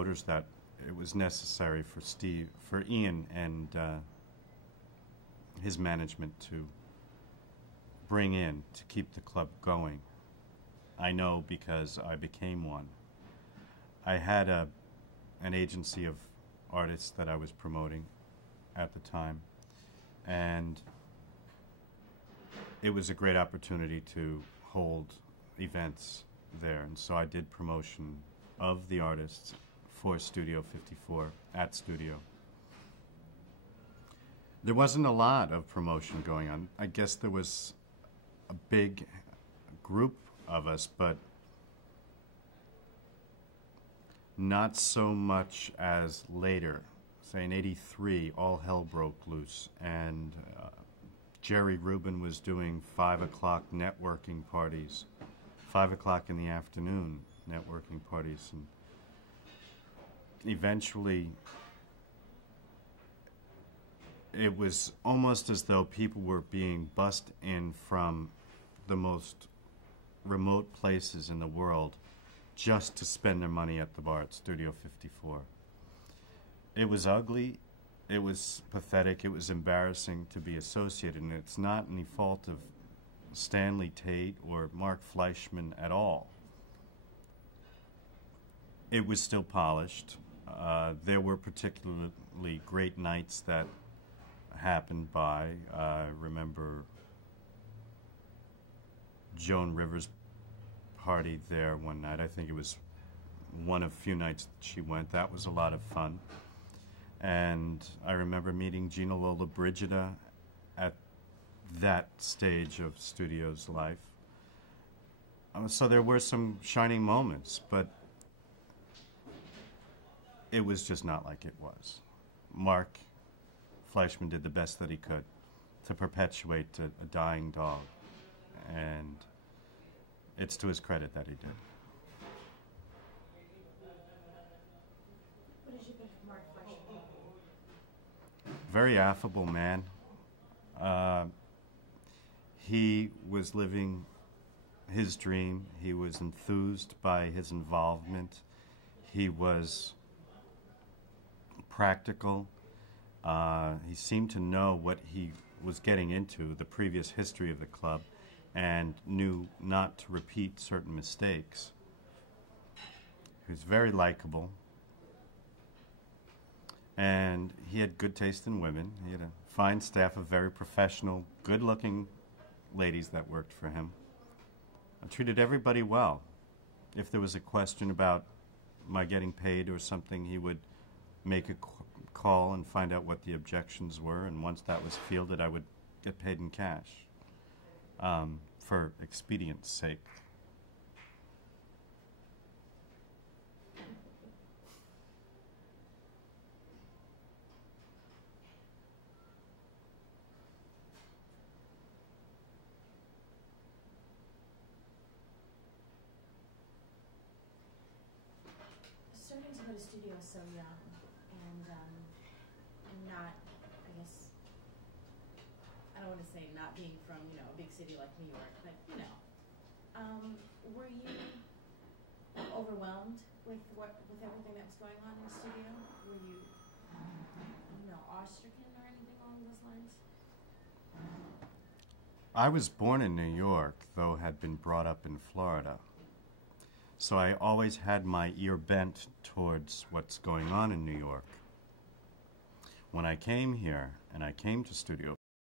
promoters that it was necessary for Ian and his management to bring in to keep the club going. I know because I became one. I had an agency of artists that I was promoting at the time, and it was a great opportunity to hold events there, and so I did promotion of the artists for Studio 54 at Studio. There wasn't a lot of promotion going on. I guess there was a big group of us, but not so much as later. Say in '83, all hell broke loose, and Jerry Rubin was doing 5 o'clock networking parties, 5 o'clock in the afternoon networking parties, and eventually it was almost as though people were being bussed in from the most remote places in the world just to spend their money at the bar at Studio 54. It was ugly, it was pathetic, it was embarrassing to be associated, and it's not any fault of Stanley Tate or Mark Fleischman at all. It was still polished. There were particularly great nights that happened by. I remember Joan Rivers' party there one night. I think it was one of few nights that she went. That was a lot of fun. And I remember meeting Gina Lollobrigida at that stage of Studio's life. So there were some shining moments, but it was just not like it was. Mark Fleischman did the best that he could to perpetuate a dying dog, and it's to his credit that he did. What did you think of Mark Fleischman? Very affable man. He was living his dream. He was enthused by his involvement. He was practical. He seemed to know what he was getting into, the previous history of the club, and knew not to repeat certain mistakes. He was very likable, and he had good taste in women. He had a fine staff of very professional, good-looking ladies that worked for him. I treated everybody well. If there was a question about my getting paid or something, he would make a call and find out what the objections were, and once that was fielded, I would get paid in cash for expedience sake. Starting to go to studio so young, and not, I guess, I don't want to say not being from, a big city like New York, but, were you overwhelmed with everything that was going on in the studio? Were you, awestricken or anything along those lines? I was born in New York, though had been brought up in Florida. So I always had my ear bent towards what's going on in New York. When I came here, and I came to Studio